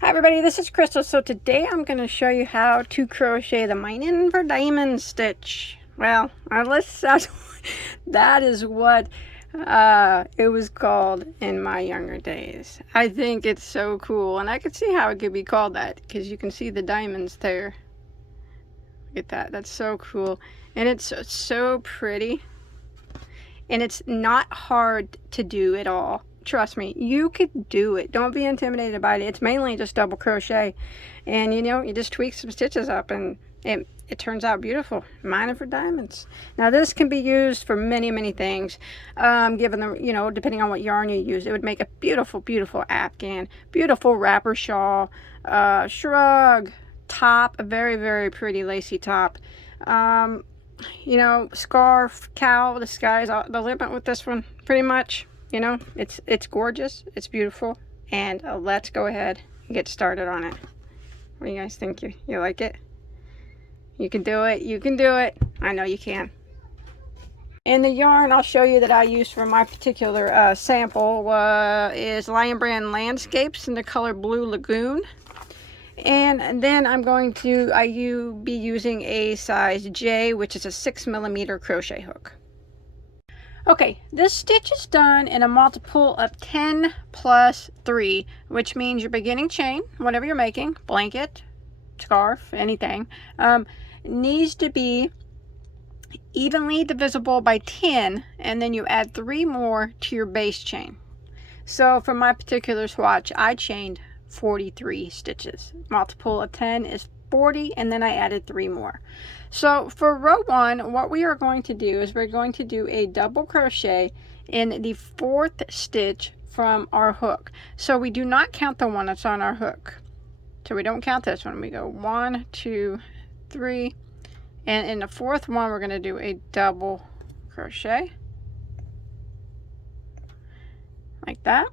Hi everybody, this is Crystal. So today I'm going to show you how to crochet the Mining for Diamond stitch. Well, that is what it was called in my younger days. I think it's so cool, and I could see how it could be called that because you can see the diamonds there. Look at that, that's so cool. And it's so pretty, and it's not hard to do at all. Trust me, you could do it. Don't be intimidated by it. It's mainly just double crochet, and you just tweak some stitches up and it turns out beautiful. Mining for diamonds. Now this can be used for many things, given the depending on what yarn you use. It would make a beautiful afghan, beautiful wrapper shawl, shrug, top, a very pretty lacy top, scarf, cowl. The sky's the limit with this one, pretty much. It's gorgeous, it's beautiful, and let's go ahead and get started on it. What do you guys think? You like it? You can do it. You can do it. I know you can. And the yarn I'll show you that I used for my particular sample is Lion Brand Landscapes in the color Blue Lagoon. And then I'm going to be using a size J, which is a 6mm crochet hook. Okay, this stitch is done in a multiple of 10 plus 3, which means your beginning chain, whatever you're making, blanket, scarf, anything, needs to be evenly divisible by 10, and then you add 3 more to your base chain. So for my particular swatch, I chained 43 stitches. Multiple of 10 is 40, and then I added 3 more. So for row 1, what we are going to do is we're going to do a double crochet in the 4th stitch from our hook. So we do not count the one that's on our hook. So we don't count this one. We go 1, 2, 3, and in the 4th one we're going to do a double crochet like that,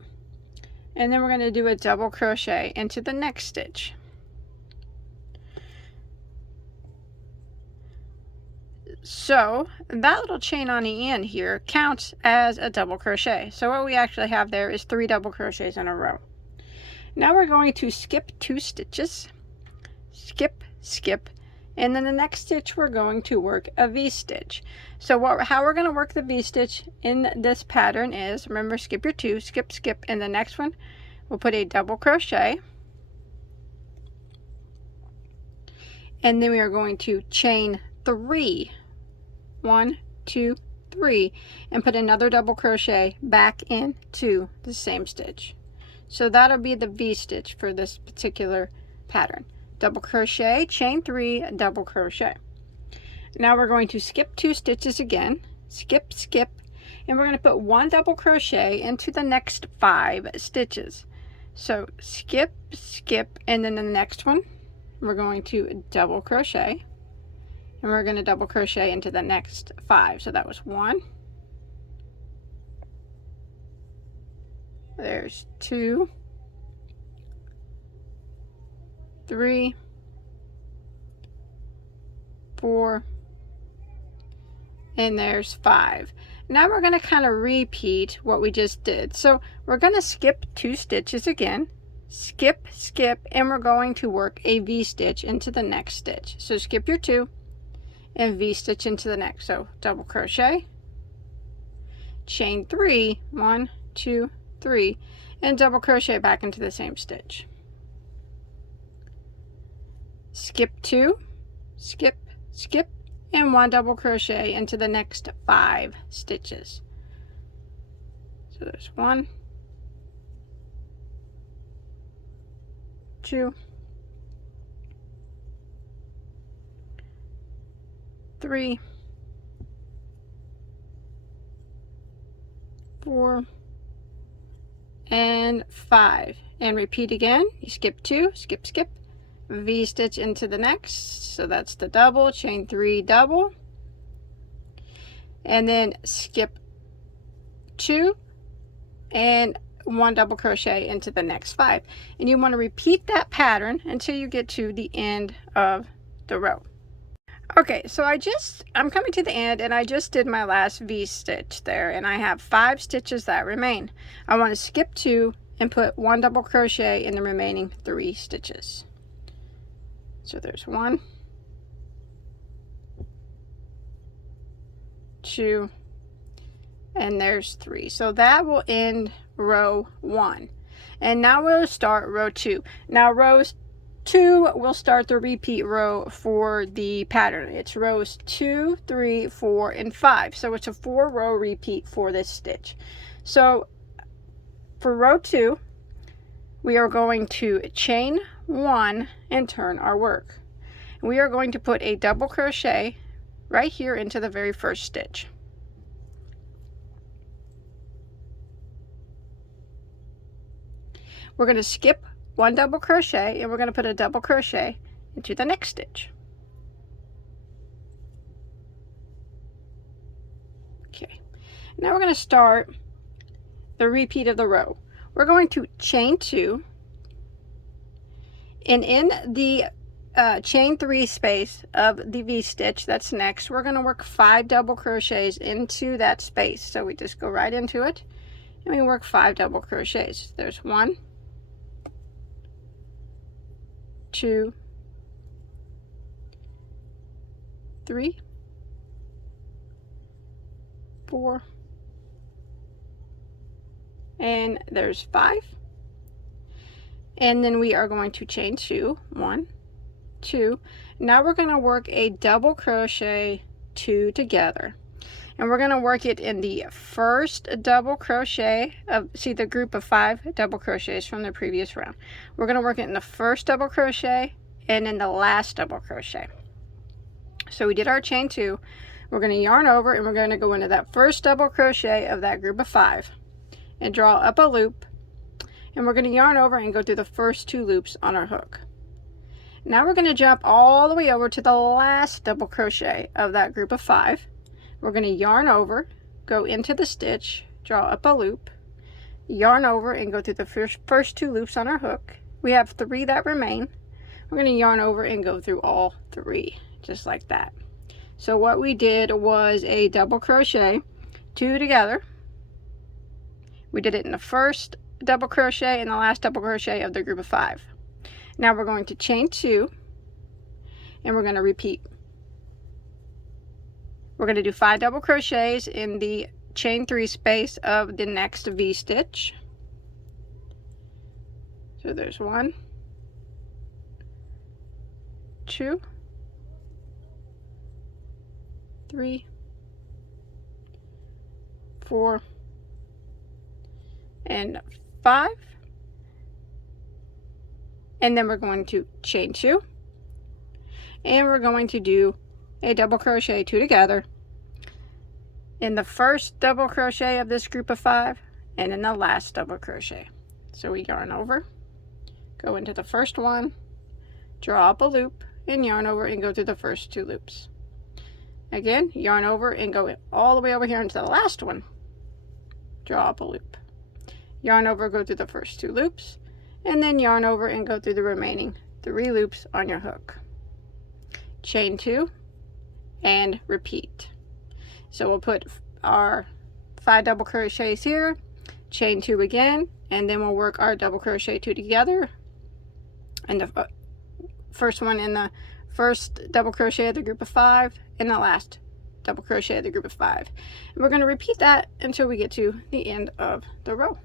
and then we're going to do a double crochet into the next stitch. So that little chain on the end here counts as a double crochet. So what we actually have there is 3 double crochets in a row. Now we're going to skip 2 stitches, skip, and then the next stitch we're going to work a V-stitch. So how we're going to work the V-stitch in this pattern is, remember, skip your 2, skip, and the next one we'll put a double crochet, and then we are going to chain 3. 1, 2, 3, and put another double crochet back into the same stitch. So that'll be the V-stitch for this particular pattern. Double crochet, chain 3, double crochet. Now we're going to skip 2 stitches again, skip, and we're going to put 1 double crochet into the next 5 stitches. So skip, and then the next one we're going to double crochet, and we're going to double crochet into the next 5. So that was 1, there's 2, 3, 4, and there's 5. Now we're going to kind of repeat what we just did. So we're going to skip 2 stitches again, skip, and we're going to work a V-stitch into the next stitch. So skip your 2 and V-stitch into the next. So double crochet, chain 3, 1, 2, 3, and double crochet back into the same stitch. Skip 2, skip, and 1 double crochet into the next 5 stitches. So there's 1, 2, 3, 4, and 5, and repeat again. You skip 2, skip, V-stitch into the next, so that's the double, chain 3, double, and then skip 2 and 1 double crochet into the next 5, and you want to repeat that pattern until you get to the end of the row. Okay, so I'm coming to the end, and I just did my last V-stitch there, and I have 5 stitches that remain. I want to skip 2 and put 1 double crochet in the remaining 3 stitches. So there's 1, 2, and there's 3. So that will end row 1. And now we'll start row 2. Now rows 2 will start the repeat row for the pattern. It's rows 2, 3, 4, and 5. So it's a 4-row repeat for this stitch. So for row 2, we are going to chain 1 and turn our work. We are going to put a double crochet right here into the very first stitch. We're going to skip 1 double crochet and we're going to put a double crochet into the next stitch. Okay, now we're going to start the repeat of the row. We're going to chain 2, and in the chain 3 space of the V-stitch that's next, we're going to work 5 double crochets into that space. So we just go right into it and we work 5 double crochets. There's 1, 2, 3, 4, and there's 5. And then we are going to chain 2, 1, 2. Now we're going to work a double crochet 2 together, and we're going to work it in the first double crochet of, see the group of 5 double crochets from the previous round. We're going to work it in the first double crochet and in the last double crochet. So we did our chain 2. We're going to yarn over and we're going to go into that first double crochet of that group of 5 and draw up a loop, and we're going to yarn over and go through the first 2 loops on our hook. Now we're going to jump all the way over to the last double crochet of that group of 5. We're going to yarn over, go into the stitch, draw up a loop, yarn over and go through the first 2 loops on our hook. We have 3 that remain. We're going to yarn over and go through all 3, just like that. So what we did was a double crochet 2 together. We did it in the first double crochet and the last double crochet of the group of 5. Now we're going to chain 2 and we're going to repeat. We're going to do 5 double crochets in the chain 3 space of the next V-stitch. So there's 1, 2, 3, 4, and 5. And then we're going to chain 2 and we're going to do a double crochet 2 together in the first double crochet of this group of 5 and in the last double crochet. So we yarn over, go into the first one, draw up a loop, and yarn over and go through the first 2 loops. Again, yarn over and go all the way over here into the last one, draw up a loop, yarn over, go through the first 2 loops, and then yarn over and go through the remaining 3 loops on your hook. Chain 2 and repeat. So we'll put our 5 double crochets here, chain 2 again, and then we'll work our double crochet 2 together, and the first one in the first double crochet of the group of 5 and the last double crochet of the group of 5. And we're going to repeat that until we get to the end of the row.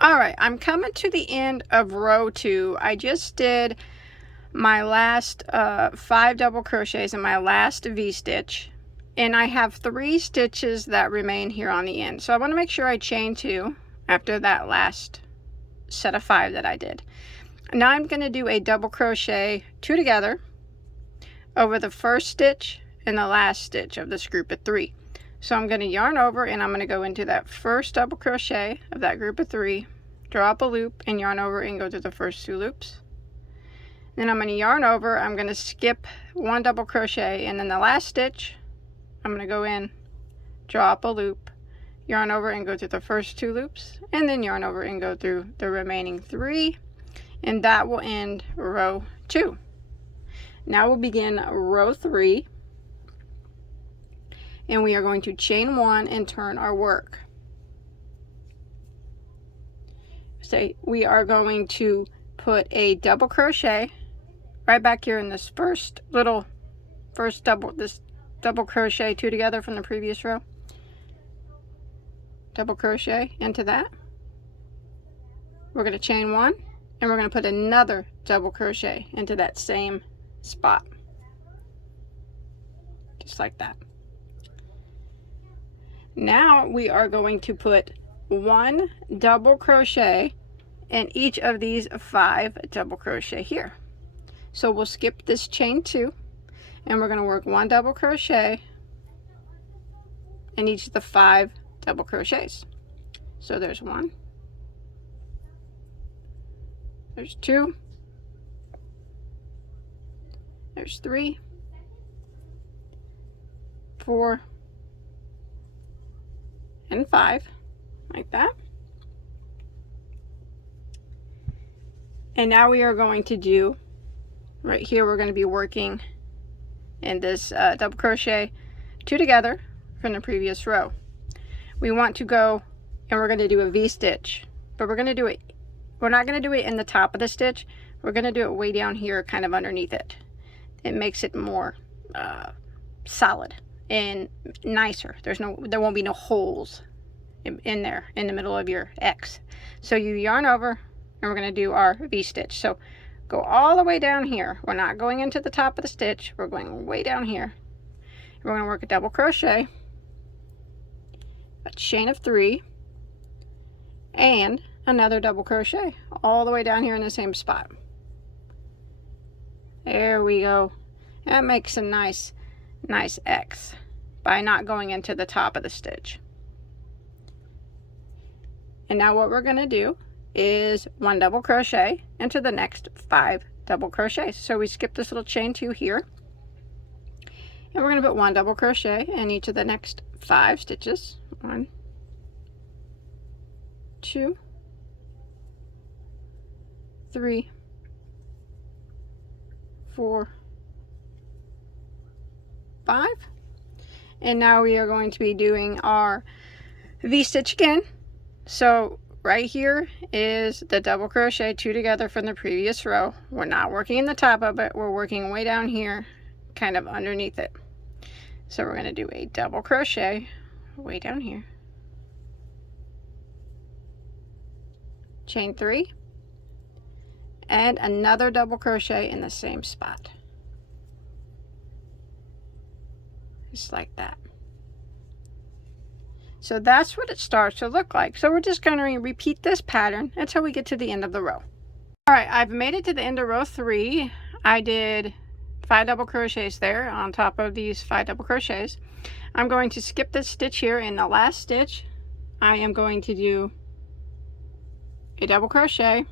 Alright, I'm coming to the end of row 2. I just did my last 5 double crochets in my last V-stitch, and I have 3 stitches that remain here on the end. So I want to make sure I chain 2 after that last set of 5 that I did. Now I'm going to do a double crochet 2 together over the first stitch and the last stitch of this group of 3. So I'm going to yarn over and I'm going to go into that first double crochet of that group of 3, draw up a loop and yarn over and go through the first 2 loops. Then I'm going to yarn over, I'm going to skip 1 double crochet, and then the last stitch I'm going to go in, draw up a loop, yarn over and go through the first 2 loops, and then yarn over and go through the remaining 3, and that will end row 2. Now we'll begin row 3, and we are going to chain 1 and turn our work. say we are going to put a double crochet right back here in this first double crochet, 2 together from the previous row. Double crochet into that. We're going to chain 1, and we're going to put another double crochet into that same spot, just like that. Now we are going to put 1 double crochet in each of these 5 double crochet here. So we'll skip this chain 2, and we're going to work 1 double crochet in each of the 5 double crochets. So there's 1, there's 2, there's 3, 4, and 5, like that. And now we are going to do, right here, we're going to be working in this double crochet 2 together from the previous row. We want to go, and we're going to do a V-stitch, but we're not going to do it in the top of the stitch. We're going to do it way down here, kind of underneath it. It makes it more solid and nicer. There won't be no holes in there in the middle of your X. So you yarn over, and we're going to do our V-stitch. So go all the way down here. We're not going into the top of the stitch. We're going way down here. We're going to work a double crochet, a chain of 3, and another double crochet all the way down here in the same spot. There we go. That makes a nice X by not going into the top of the stitch. And now what we're going to do is 1 double crochet into the next 5 double crochets. So we skip this little chain 2 here, and we're going to put 1 double crochet in each of the next 5 stitches. 1, 2, 3, 4, 5. And now we are going to be doing our V-stitch again. So right here is the double crochet 2 together from the previous row. We're not working in the top of it, we're working way down here, kind of underneath it. So we're going to do a double crochet way down here, chain 3, and another double crochet in the same spot, just like that. So that's what it starts to look like. So we're just going to repeat this pattern until we get to the end of the row. All right, I've made it to the end of row 3. I did 5 double crochets there on top of these 5 double crochets. I'm going to skip this stitch here. In the last stitch, I am going to do a double crochet,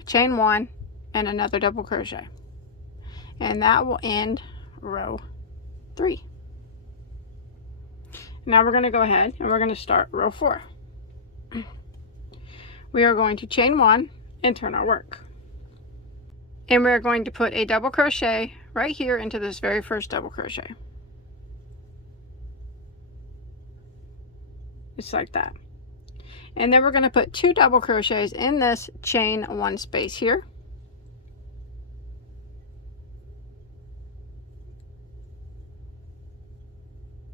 a chain 1, and another double crochet. And that will end row 3. Now we're going to go ahead and we're going to start row 4. We are going to chain 1 and turn our work. And we're going to put a double crochet right here into this very first double crochet. Just like that. And then we're going to put 2 double crochets in this chain 1 space here.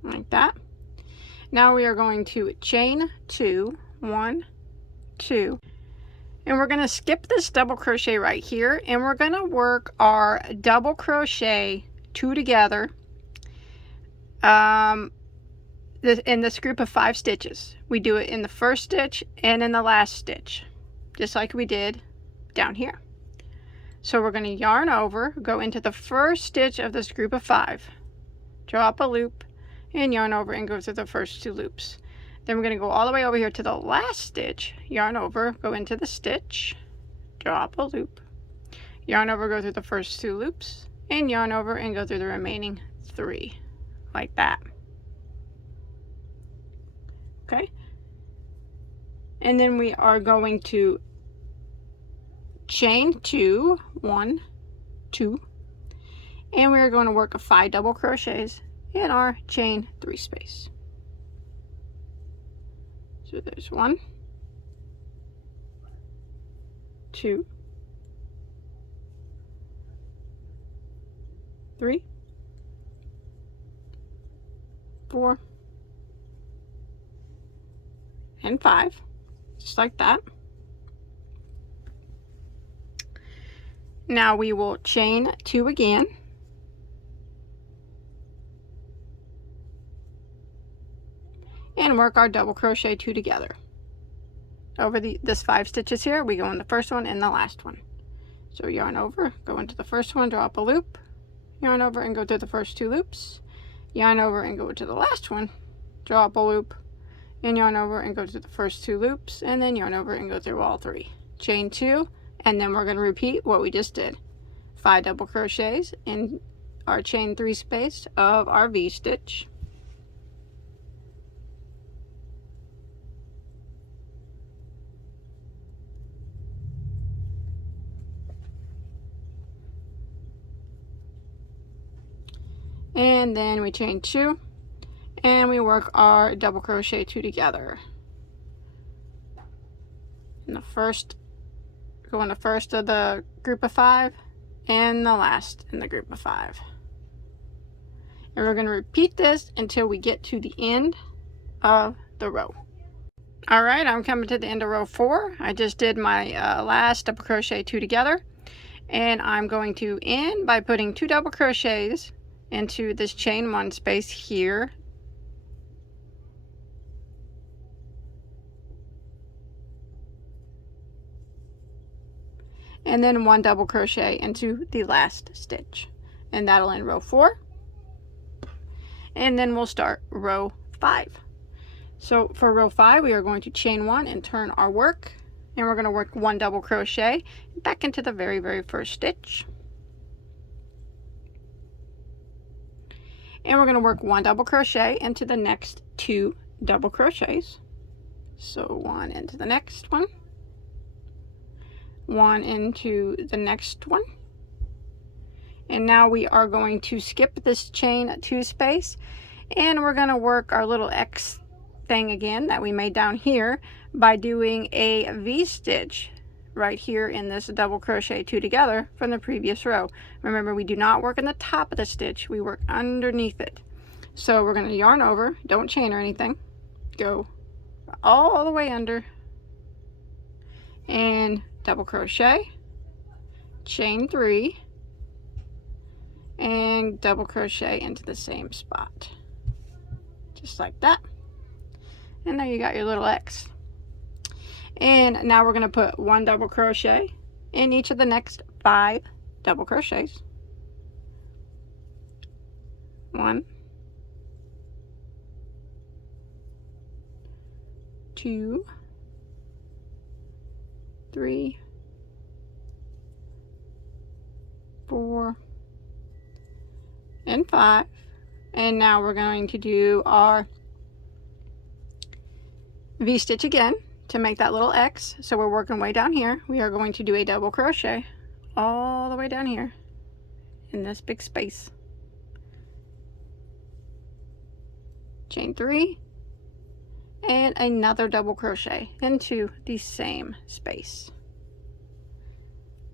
Like that. Now we are going to chain 2, 1, 2, and we're going to skip this double crochet right here, and we're going to work our double crochet 2 together in this group of 5 stitches. We do it in the first stitch and in the last stitch, just like we did down here. So we're going to yarn over, go into the first stitch of this group of 5, drop a loop, and yarn over and go through the first 2 loops. Then we're going to go all the way over here to the last stitch, yarn over, go into the stitch, drop a loop, yarn over, go through the first 2 loops, and yarn over and go through the remaining 3, like that. Okay, and then we are going to chain 2, 1, 2, and we're going to work a 5 double crochets in our chain 3 space. So there's 1, 2, 3, 4, and 5, just like that. Now we will chain 2 again, and work our double crochet 2 together. Over this 5 stitches here, we go in the first one and the last one. So yarn over, go into the first one, draw up a loop, yarn over and go through the first 2 loops, yarn over and go to the last one, draw up a loop, and yarn over and go through the first 2 loops, and then yarn over and go through all 3. Chain 2, and then we're going to repeat what we just did. 5 double crochets in our chain 3 space of our V-stitch. And then we chain 2, and we work our double crochet 2 together. In the first, go in the first of the group of 5, and the last in the group of 5. And we're going to repeat this until we get to the end of the row. Alright, I'm coming to the end of row 4. I just did my last double crochet 2 together, and I'm going to end by putting 2 double crochets into this chain 1 space here, and then 1 double crochet into the last stitch, and that'll end row 4. And then we'll start row 5. So for row 5, we are going to chain 1 and turn our work, and we're going to work 1 double crochet back into the very first stitch. And we're going to work 1 double crochet into the next 2 double crochets. So 1 into the next one, 1 into the next one, and now we are going to skip this chain 2 space, and we're going to work our little X thing again that we made down here by doing a V-stitch right here in this double crochet 2 together from the previous row. Remember, we do not work in the top of the stitch, we work underneath it. So we're going to yarn over, don't chain or anything, go all the way under, and double crochet, chain 3, and double crochet into the same spot, just like that. And there you got your little X. And now we're going to put 1 double crochet in each of the next 5 double crochets. 1, 2, 3, 4, and 5. And now we're going to do our V-stitch again to make that little X. So we're working way down here. We are going to do a double crochet all the way down here in this big space. Chain 3 and another double crochet into the same space,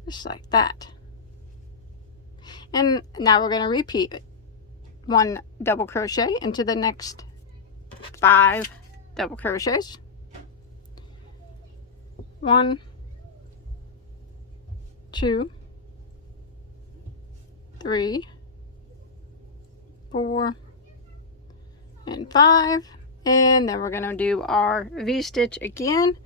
just like that. And now we're going to repeat 1 double crochet into the next 5 double crochets. 1, 2, 3, 4, and 5. And then we're going to do our V-stitch again.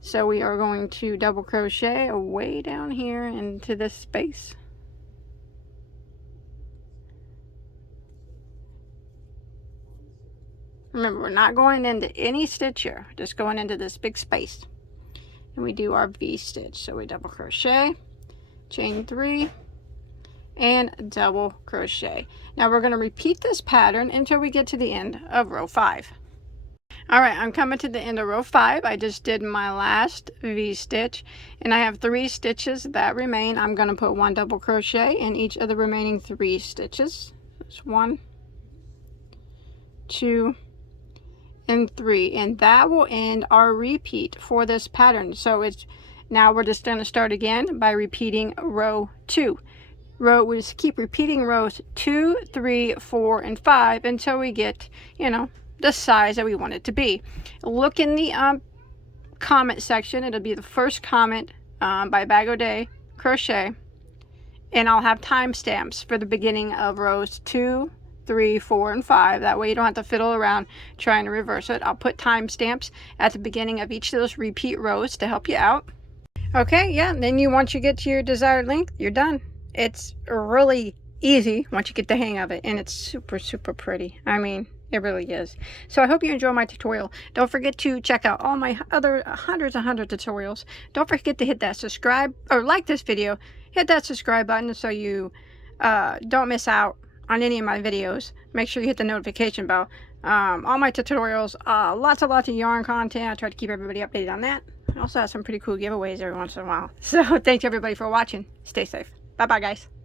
So we are going to double crochet way down here into this space. Remember, we're not going into any stitch here, just going into this big space. And we do our V-stitch. So we double crochet, chain 3, and double crochet. Now we're going to repeat this pattern until we get to the end of row 5. Alright, I'm coming to the end of row 5. I just did my last V-stitch, and I have 3 stitches that remain. I'm going to put 1 double crochet in each of the remaining 3 stitches. That's 1, 2, and 3, and that will end our repeat for this pattern. So it's Now we're just going to start again by repeating row 2. We just keep repeating rows 2, 3, 4, and 5 until we get, you know, the size that we want it to be. Look in the comment section. It'll be the first comment by Bagoday Crochet, and I'll have timestamps for the beginning of rows 2, 3, 4, and 5. That way you don't have to fiddle around trying to reverse it. I'll put timestamps at the beginning of each of those repeat rows to help you out. Okay, yeah, and then once you get to your desired length, you're done. It's really easy once you get the hang of it, and it's super, super pretty. I mean, it really is. So I hope you enjoy my tutorial. Don't forget to check out all my other hundreds and hundreds of tutorials. Don't forget to hit that subscribe or like this video. Hit that subscribe button so you don't miss out on any of my videos. Make sure you hit the notification bell. All my tutorials, lots and lots of yarn content. I try to keep everybody updated on that. I also have some pretty cool giveaways every once in a while. So thanks everybody for watching. Stay safe. Bye bye guys.